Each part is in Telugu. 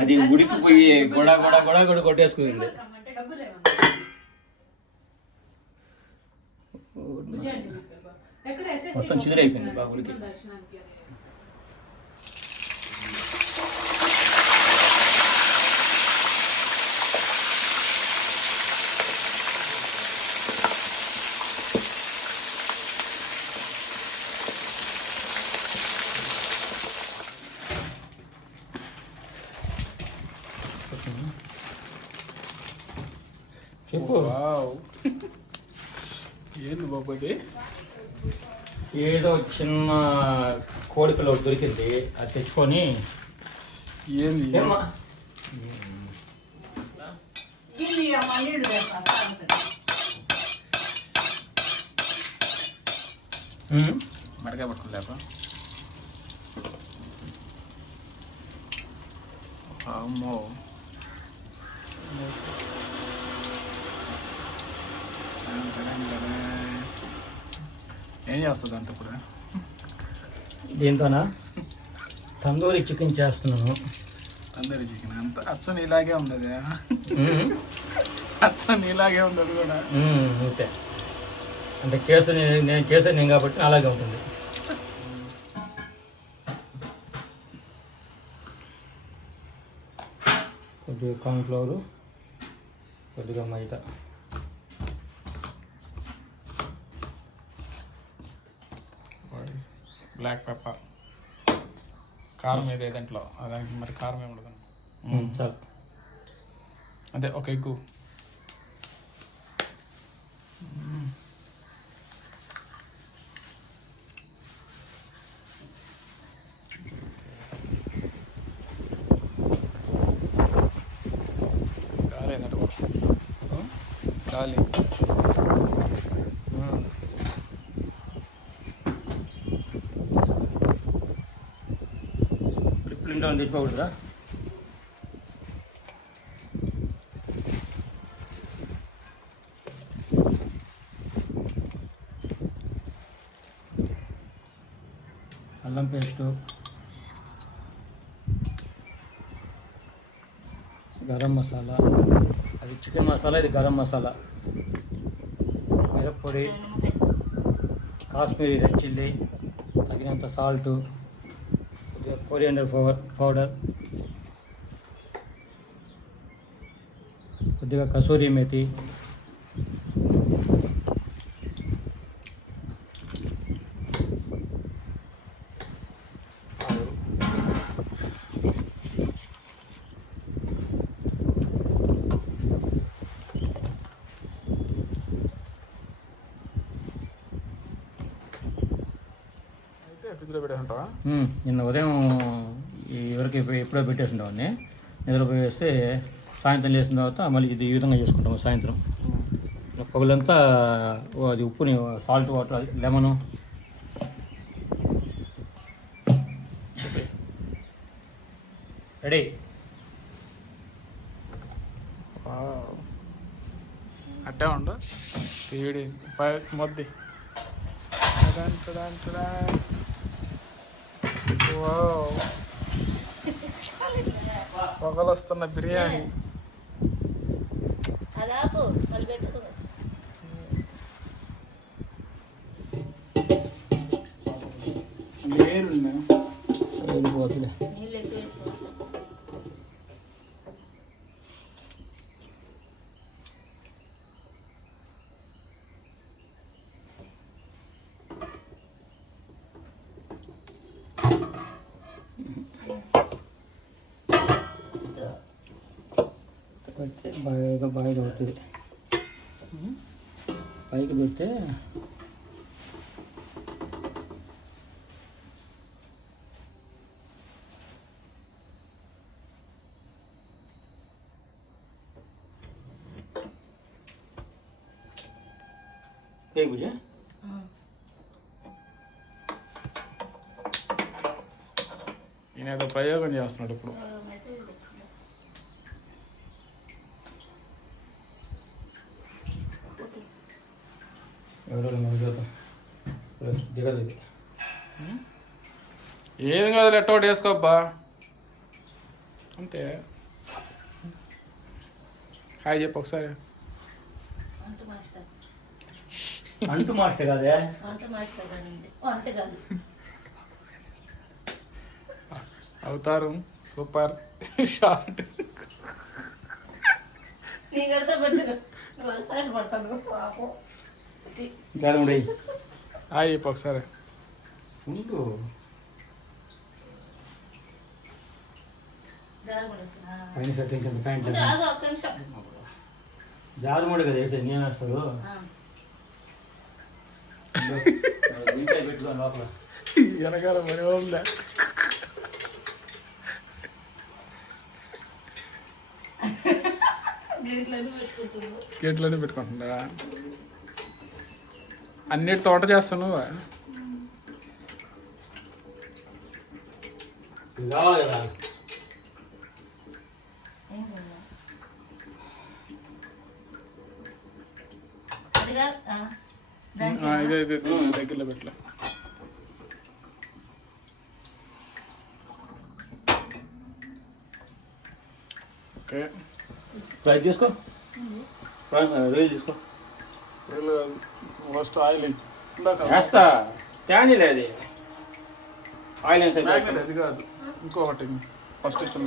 అది ఉడికిపోయి గొడ గొడ గొడ గొడ కొట్టేసుకుంది. మొత్తం చిదిరైపోయింది బాగా ఉడికి. చెప్పు. ఏంది బాబుది? ఏదో చిన్న కోడిపిల్ల దొరికింది, అది తెచ్చుకొని. ఏంది? మడకాయ పట్టుకోలేక అమ్మో. ఏం చేస్తుంది అంత ఇప్పుడు? దీంతోనా తందూరి చికెన్ చేస్తున్నాను. తందూరి చికెన్ అంత అచ్చని ఇలాగే ఉంది. అది అచ్చని ఇలాగే ఉంది అది కూడా. అంతే, అంటే నేను చేసాను కాబట్టి అలాగే ఉంటుంది. కొద్దిగా కార్న్ఫ్లవరు, కొద్దిగా మైదా, బ్లాక్ పెప్పర్, కారం ఏదే దాంట్లో. దానికి మరి కారం ఏమి ఉండదు. చాలు, అదే ఒక ఎగ్గు. గాలి గాలి ఇంట్లో తీసుకోకూడదురా. అల్లం పేస్టు, గరం మసాలా, అది చికెన్ మసాలా, ఇది గరం మసాలా, మిరప్పొడి, కాశ్మీరీ రెడ్ చిల్లీ, తగినంత సాల్టు, కొరియాండర్ పౌడర్, కొద్దిగా కసూరి మేతి, ఫ్రిడ్జ్లో పెట్టేసుంటావా? నిన్న ఉదయం ఎవరికి ఎప్పుడో పెట్టేసింటామని, నిద్రపోయి వేస్తే సాయంత్రం చేసిన తర్వాత మళ్ళీ ఇది ఈ విధంగా చేసుకుంటాము. సాయంత్రం పగులంతా అది ఉప్పుని, సాల్ట్ వాటర్, లెమను, రెడీ. అట్టే ఉండు తీడి మొద్ది. పొగలొస్తున్న బిర్యానీ. వెళ్ళిపోతుంది. బాగా బాయిల్ అవుతుంది. పైకి పెడితే పూజ ఈయన ఏదో ప్రయోగం చేస్తున్నాడు ఇప్పుడు. ఎవరో దిగదు ఇది. ఏది కాదు ఎట్టోటి వేసుకోబ్బా అంతే. హాయ్ చెప్పు ఒకసారి. అంటు మాస్టర్ కాదే అవతారం సూపర్ షార్ట్. హాయ్ చెప్పు ఒకసారి. జారుమూడు కదా వేసేది నేను వేస్తాడు పెట్టుకో లోపల వెనకాల పని వాళ్ళ గేట్లోనే పెట్టుకుంటుందా. అన్నిటితో వంట చేస్తాను. కావాలి కదా ఇదే దగ్గరలో పెట్టలే. ఓకే ఫ్రై తీసుకో రొయ్యలు తీసుకో ఫస్ట్ ఆయిల్ వేస్తా తేనీలే అది ఆయిల్ వేస్తే అది కాదు ఇంకొకటి ఫస్ట్ చిన్న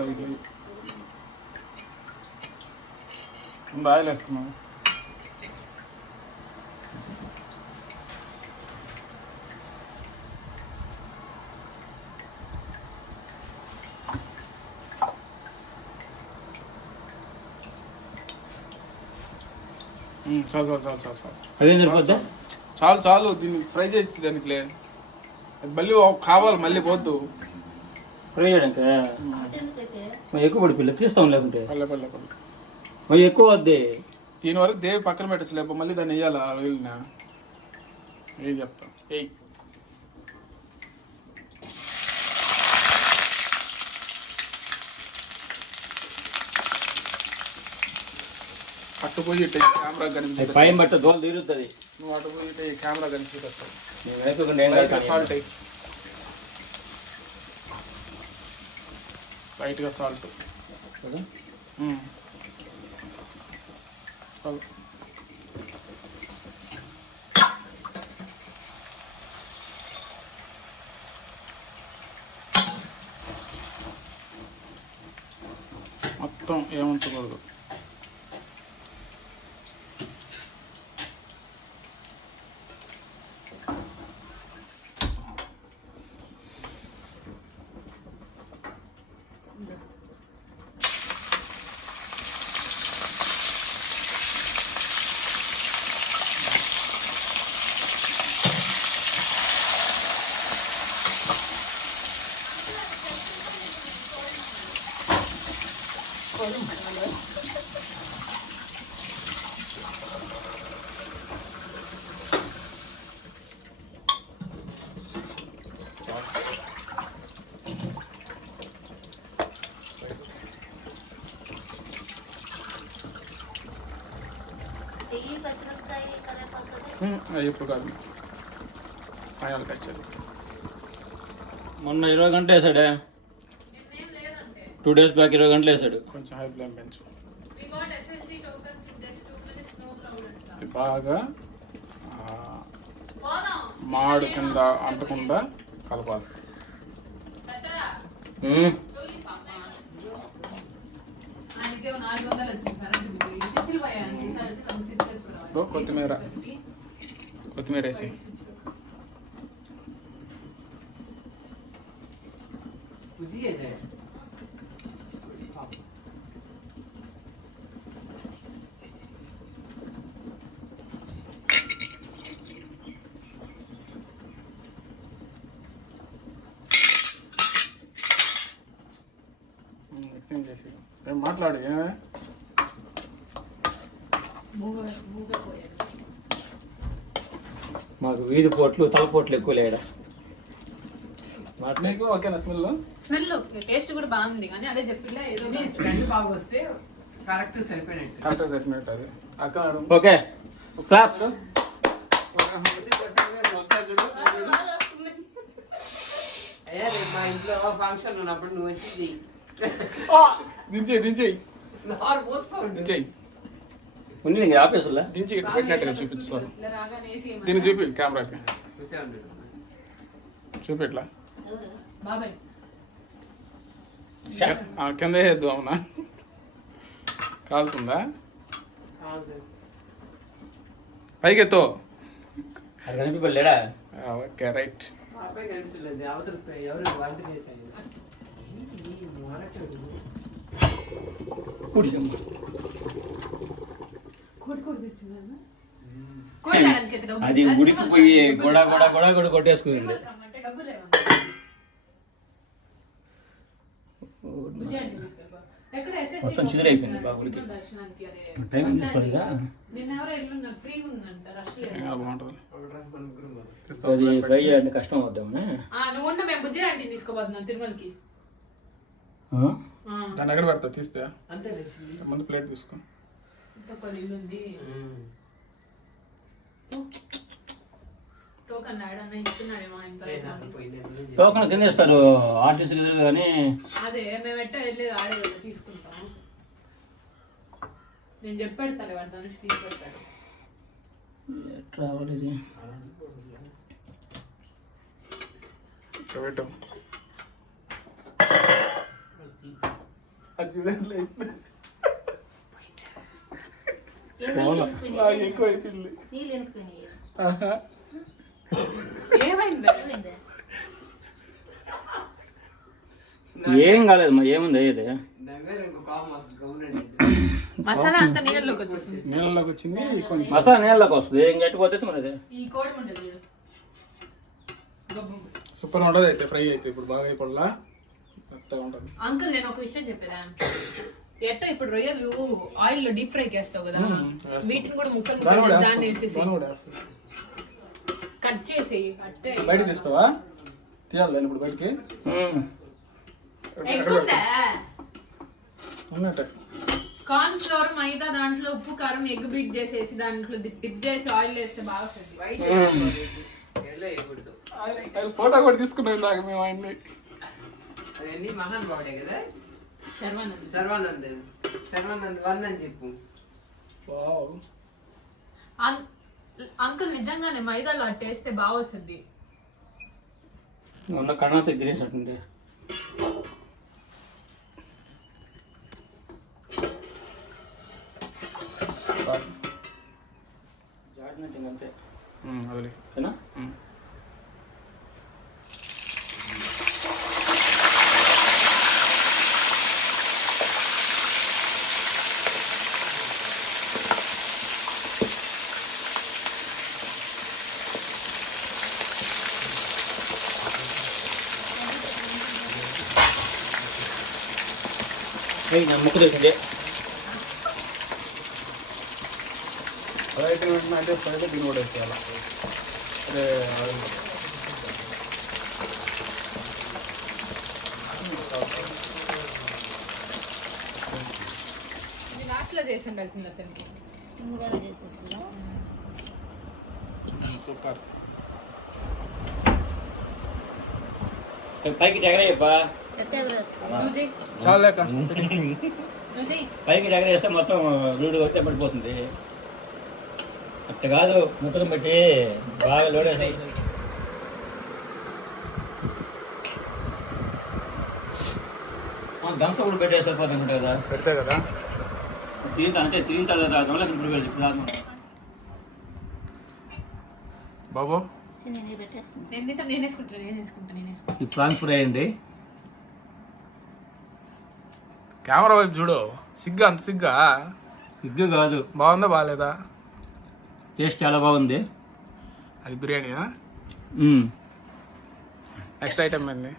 ఆయిల్ వేసుకున్నాము. చాలు చాలు చాలు చాలు చాలు అదేం సరిపోద్దా చాలు చాలు. దీన్ని ఫ్రై చేసి దానికి అది మళ్ళీ కావాలి మళ్ళీ పోద్దు ఫ్రై చేయడానికి మరి ఎక్కువ పడి పిల్ల తీస్తాం లేకుంటే పల్లె పల్లె పల్లె మరి ఎక్కువ వద్దే. దీని వరకు దేవి పక్కన పెట్టచ్చు లేకపోతే మళ్ళీ దాన్ని వేయాలా రొయ్యలనా ఏం చెప్తాం. ఏయ్ అటు పోయి ఇటు కెమెరా కనిపించదు. పైన బట్ట దోలు తీరుతుంది. నువ్వు అటు పోయి ఇటు కెమెరా కనిపించదు. సాల్ట్ లైట్గా సాల్ట్ మొత్తం ఏముంచకూడదు. ఇప్పుడు కాదు ఫైనల్ టచ్. మొన్న 20 గంటలు వేసాడే 2 days బ్యాక్ 20 గంటలు వేసాడు. కొంచెం హై ఫ్లేమ్ పెంచు. బాగా మాడు కింద అంటకుండా కలపాలి. కొత్తిమీర కొత్తిమీర వేసి మిక్సింగ్ చేసి మాట్లాడు. ఏమే మాకు వీధి పోట్లు తలపోట్లు ఎక్కువ లేడా. నీకు ఓకేనా స్మెల్? స్మెల్ టేస్ట్ కూడా బాగుంది కానీ అదే చెప్పిలే ఏదో స్మెల్ బాగా వస్తే కరెక్ట్ సరిపోయినట్టు. కరెక్ట్ సరిపోయినట్టు అది అక్క. Okay clap. ఏ రేపు మా ఇంట్లో ఫంక్షన్ ఉన్నప్పుడు నువ్వు వచ్చి దించేయి నారు పోసుకోండి. దించేయి ఉంది నీకు ఆపేసులా దించి ఇట్లా పెట్టినట్టుగా చూపించుకోవాలి. ఇట్లా రాగానే వేసి ఏమన్నా- దీన్ని చూపి కెమెరాకి కూర్చోండి. చూపి ఇట్లా బాబాయ్ కింద వేద్దాం అవునా కాలుతుందా అవును. పైకి ఎత్తో అది కనిపించలేడా ఓకే రైట్ మా అబ్బాయి కనిపించలేదు. అవతల ఎవరు వంట చేశారు. ఈ మొరటోడు. కోడి తెచ్చిందా కోడి ఆడడానికి అయితే డబ్బులు అది లేదు. ఉడికిపోయి డబ్బులు గొడ కొట్టేసుకుంది రమ్మంటే డబ్బులు లేవన్నా. బుజ్జి ఆంటీ తీసుకెళ్ళిపో. ఎక్కడ SST మొత్తం చిదిరైపోయింది బాబు ఉడికి. దర్శనానికి అదే. టైం తీసుకోలేదా నిన్న ఎవరో ఎల్లున్నారు ఫ్రీగా ఉందంట రష్ లేదు. బాగుంటుంది అది ఫ్రై చేయాలంటే కష్టం అవుతామని నువ్వు ఉన్న మేము బుజ్జి ఆంటీని తీసుకోబోతున్నాం తిరుమలకి. దాన్ని ఎక్కడ పెడతా తీస్తే అంతే తెచ్చింది. ముందు ప్లేట్ తీసుకో. ఇంకొక ఇల్లు ఉంది. టోకన్ ఆడన్న ఇస్తున్నాడేమో ఆయన తర్వాత. టోకన్ తినేస్తారు ఆర్టిస్ట్ కానీ అదే మేము ఎట్టా వెళ్ళేది ఆడే కదా తీసుకుంటాం. నేను చెప్పెడతాను వాడు ధనుష్ తీసి పెడతాడు. ట్రావెల్ ఇది ఇక్కడ పెట్టు. అది చూడండి ఎక్కువ అయిపోయింది. ఏమైందా ఏం కాలేదమ్మా ఏముంది అయ్యేది నవ్వేరు ఇంకో కోపం వస్తుంది. గమనండి. మసాలా అంతా నీళ్ళలోకి వచ్చేసింది. నీళ్ళలోకి వచ్చింది కొంచెం మసాలా నీళ్ళకి వస్తుంది ఏం గట్టిపోతే మరి అది ఈ కోడి ఉండదు చూడు. గబ్బు. సూపర్ ఉంటుంది అయితే ఫ్రై అయితే ఇప్పుడు బాగా అయిపోలా మెత్తగా ఉంటుంది. అంకుల్ నేను ఒక విషయం చెప్పేదా ఎట్టో ఇప్పుడు రొయ్యలు ఆయిల్ లో డీప్ ఫ్రై చేస్తావు కదా వీటిని కూడా ముక్కలు దాన్ని కూడా దాన్ని వేస్తాం. వేసేసి దాన్ని కూడా వేస్తాం. కట్ చేసి అట్టే బయట తీస్తావా తీయాలి దాన్ని ఇప్పుడు బయటికి ఎక్కుందా ఉన్నట్టే కార్న్ ఫ్లోర్ మైదా దాంట్లో ఉప్పు కారం ఎగ్ బీట్ చేసేసి దాంట్లో డిప్ చేసి ఆయిల్ వేస్తే బాగా వస్తుంది. బయట వేసుకోవాలి. ఎల్లో వేయకూడదు. ఆయన ఫోటో కూడా తీసుకున్నాం దాకా మేము ఆయన్ని. అవన్నీ మహాన్ బాడే కదా. శర్వానంద్ సర్వానంద్ 1 అని చెప్పు. వావ్. అంకుల్ నిజంగానే మైదాలో అట్టేస్తే బాగా వస్తుంది. ఉన్న కన్నా తినేసినట్టుండే జాడినట్టు అంతే వదిలే. ఓకేనా ముక్కు తెలిసిందే రైట్ అంటే ఫ్రైడ్ దీన్ని కూడా వేసేయాలి. అదే ఇది లాస్ట్ లో చేసి ఉండాల్సింది అసలు. సూపర్. పైకి ఎగరేయప్పా నువ్వు చెయ్యి. చాలా లేక నువ్వు చెయ్యి. పైకి ఎగరేస్తే మొత్తం రూడు వచ్చే పడిపోతుంది అట్ట కాదు ముత్తకం పెట్టి బాగా లోడేసి గంట కూడా పెట్టే సరిపోతుంది అనుకుంటా కదా పెడతా కదా. అంటే తిరిగిన తర్వాత ఇప్పుడు బాబు నేను వేసుకుంటా. ఈ ఫ్రాన్స్ ఫ్రై అండి కెమెరా వైపు చూడు. సిగ్గా అంత సిగ్గా సిగ్గు కాదు బాగుందా బాగాలేదా? టేస్ట్ చాలా బాగుంది. అది బిర్యానీయా? నెక్స్ట్ ఐటమ్ ఏంది?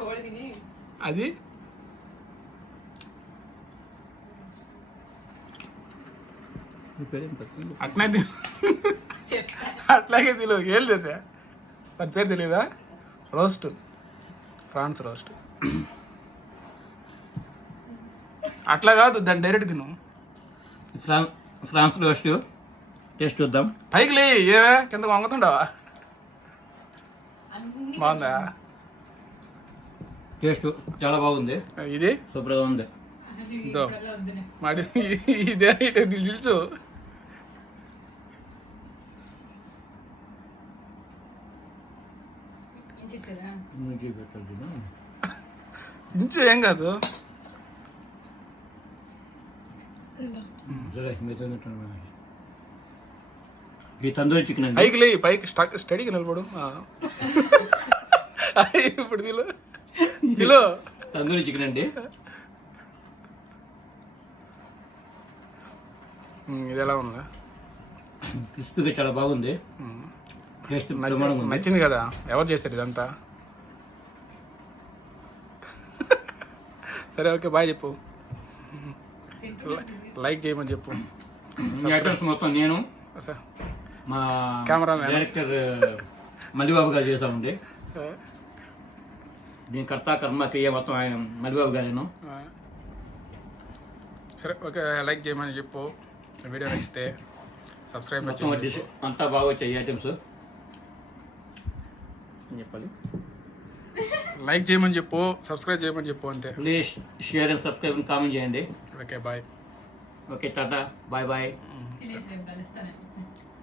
కోడి తిని అది అట్నే చెప్తా. అట్లాగే తిను. ఏం లేదా దాని పేరు తెలియదా? Roast, France roast. అట్లా కాదు, దాన్ని డైరెక్ట్ తిను. ఫ్రాన్స్ రోస్ట్ టేస్ట్ చూద్దాం. పైకి లే. ఏమే కింద వంగుతుండవా? బాగుందా టేస్ట్ చాలా బాగుంది, ఇది సూపర్గా ఉంది. ఇదో మరి ఇదే ఇటు తెలుసు. ఇంచు ఏం కాదు. ఈ తందూరి చికెన్ అండి, పైకి లే, పైకి స్టడీకి నిలబడు. ఇప్పుడు దిలో తందూరి చికెన్ అండి. ఇది ఎలా ఉందా? క్రిస్పీగా చాలా బాగుంది, టేస్ట్ బ్రహ్మాండంగా ఉంది. నచ్చింది కదా? ఎవరు చేస్తారు ఇదంతా? సరే ఓకే, బాయ్ చెప్పు, లైక్ చేయమని చెప్పు. ఈ ఐటమ్స్ మొత్తం నేను మా కెమెరామ్యాన్ డైరెక్టర్ మల్లిబాబు గారు చేసామండి. దీని కర్త కర్మ క్రియ మొత్తం ఆయన మల్లిబాబు గారేను. సరే ఓకే, లైక్ చేయమని చెప్పు, వీడియో నచ్చితే సబ్స్క్రైబ్ మొత్తం డిష్ అంతా బాగా వచ్చాయి ఐటమ్స్. చెప్పాలి, లైక్ చేయమని చెప్పు, సబ్స్క్రైబ్ చేయమని చెప్పు అంతే. Please share and subscribe and comment చేయండి. Okay bye. Okay tata bye bye. తినేసి రేపు కలుస్తాను.